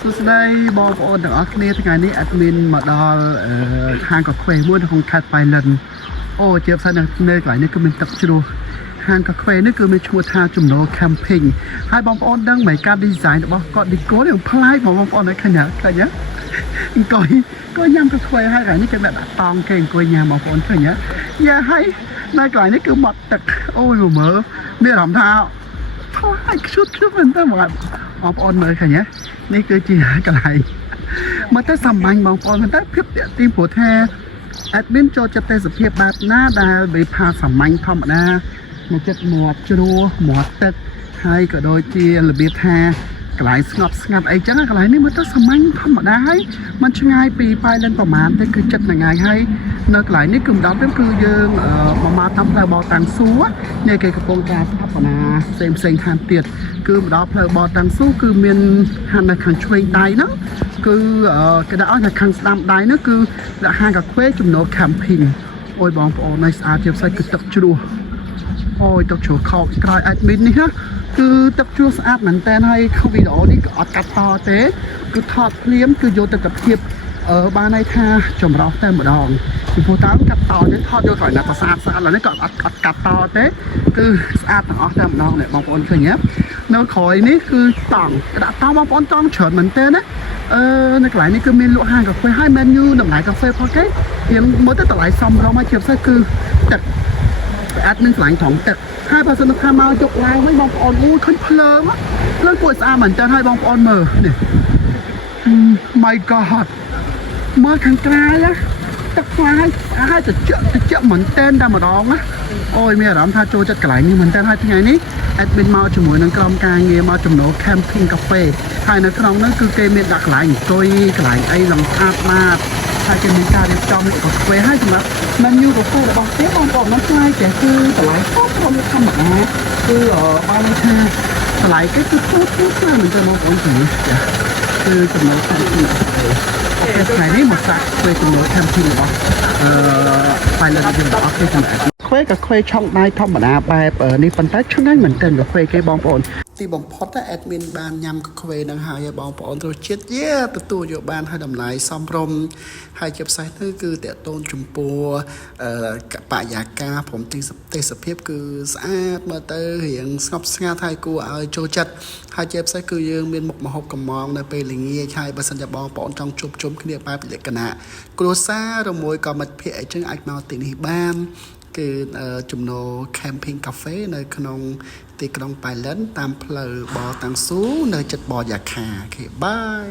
សួស្តីបងប្អូនទាំងអស់គ្នាថ្ងៃនេះអត់មានមកដល់ហាងកាហ្វេមួយក្នុងខេត្តប៉ៃលិនអូជាផ្សេងនៅកន្លែងនេះគឺមានទឹកជ្រោះហាងកាហ្វេនេះគឺមានឈ្មោះថាចំណូល camping ហើយបងប្អូនដឹងមិនការ design របស់គាត់ decor នេះប្លែកបងប្អូនឲ្យឃើញអង្គុយញ៉ាំកាហ្វេហើយកន្លែងនេះគេដាក់តង់គេអង្គុយញ៉ាំបងប្អូនឃើញយ៉ាហើយនៅកន្លែងនេះគឺមាត់ទឹកអូយមើលមានអារម្មណ៍ថាថ្លៃខ្ជុតមែនតើបងប្អូនមើលឃើញនេះគឺជាកន្លែងមកទៅសាមញ្ញបងប្អូនតែភាពតាក់ទាញព្រោះថា admin ចូលចិត្តទេសភាពបែបណាដែលវាផាសាមញ្ញធម្មតានៅចិត្តមាត់ជ្រោះមាត់ទឹកហើយក៏ដូចជារបៀបថាកន្លែងស្ងប់ស្ងាត់អីចឹងកន្លែងនេះមើលទៅសាមញ្ញធម្មតាហើយมันឆ្ងាយពីប៉ៃលិនប្រហែលទេគឺចិត្តថ្ងៃហើយនៅកន្លែងនេះគឺម្ដងទៀតគឺយើងមកតាមផ្លូវបតាំងស៊ូនេះគេកំពុងការស្ថាបនាផ្សេងថែមទៀតគឺម្ដងផ្លូវបតាំងស៊ូគឺមានហាងនៅខាងឆ្វេងដៃហ្នឹងគឺគេដាក់ឲ្យនៅខាងស្ដាំដៃហ្នឹងគឺដាក់ហាងកាហ្វេចំណូល camping អូយបងប្អូននេះស្អាតជាផ្សេងគឺទឹកជ្រោះអូយទឹកជ្រោះខោក្រោយ admin នេះណាគឺទឹកជ្រោះស្អាតមែនតើហើយវីដេអូនេះក៏អត់កាត់តទេគឺថតភ្លាមគឺយកទៅទៅភាពបានន័យថាចម្រោះតែម្ដងពីព្រោះតាមកាត់តនេះថតយកកន្លែងណាក៏ស្អាតឥឡូវនេះក៏អត់កាត់តទេគឺស្អាតទាំងអស់តែម្ដងនេះបងប្អូនឃើញទេនៅក្រោយនេះគឺតង់ដាក់តង់បងប្អូនតង់ច្រើនមែនតើណានៅកន្លែងនេះគឺមានលក់ហាងកាហ្វេហើយ menu តម្លៃកាហ្វេផងគេយើងមើលទៅតម្លៃសមរម្យហើយជាពិសេសគឺទឹកអាចនឹងឆ្លាញ់ត្រង់ទឹកហើយបើសិនថាមកយកឡើងវិញបងប្អូនអូយឃើញភ្លើងគួរស្អាតមែនតើហើយបងប្អូនមើលនេះ My God មើលខាងក្រៅទឹកខ្លាយហើយត្រជាក់មែនតើតែម្ដងណាអូយមានអារម្មណ៍ថាចូលចិត្តកន្លែងនេះមែនតើហើយថ្ងៃនេះ admin មកជាមួយនឹងក្រុមការងារមកចំណូល camping កាហ្វេហើយនៅក្នុងនោះគឺគេមានដាក់កន្លែងអង្គុយកន្លែងអីឡើងស្អាតបាទហើយគេមានការរៀបចំកាហ្វេហើយសម្រាប់ menu កាហ្វេរបស់គេបងប្អូនមិនឆ្ងាយទេគឺតម្លៃធម្មតាគឺបានន័យថាតម្លៃគេគឺធូរមែនតើបងប្អូនគឺចំណូល camping ថ្ងៃនេះមកសាកធ្វើចំណូល camping របស់ប៉ៃលិនយើងរបស់គេសម្រាប់កាហ្វេឆុងដៃធម្មតាបែបនេះប៉ុន្តែឆ្ងាញ់មែនទែនកាហ្វេគេបងប្អូនទីបំផុតតែ admin បានញ៉ាំកាហ្វេនឹងហើយបងប្អូនរសជាតិទទួលយកបានហើយតម្លៃសមរម្យហើយជាផ្សេងទៅគឺតកតូនចំពោះបរិយាកាសព្រមទាំងទេសភាពគឺស្អាតមើលទៅរៀងស្ងប់ស្ងាត់ហើយគួរឲ្យចូលចិត្តហើយជាផ្សេងគឺយើងមានមុខម្ហូបកំងនៅពេលល្ងាចហើយបើសិនជាបងប្អូនចង់ជួបជុំគ្នាបែបលក្ខណៈគ្រួសារឬមួយក៏មិត្តភ័ក្តិអីចឹងអាចមកទីនេះបានគឺចំណូល camping cafe នៅក្នុងទីក្រុងប៉ៃលិនតាមផ្លូវបតាំងស៊ូនៅជិតបរយ៉ាខាអូខេបាយ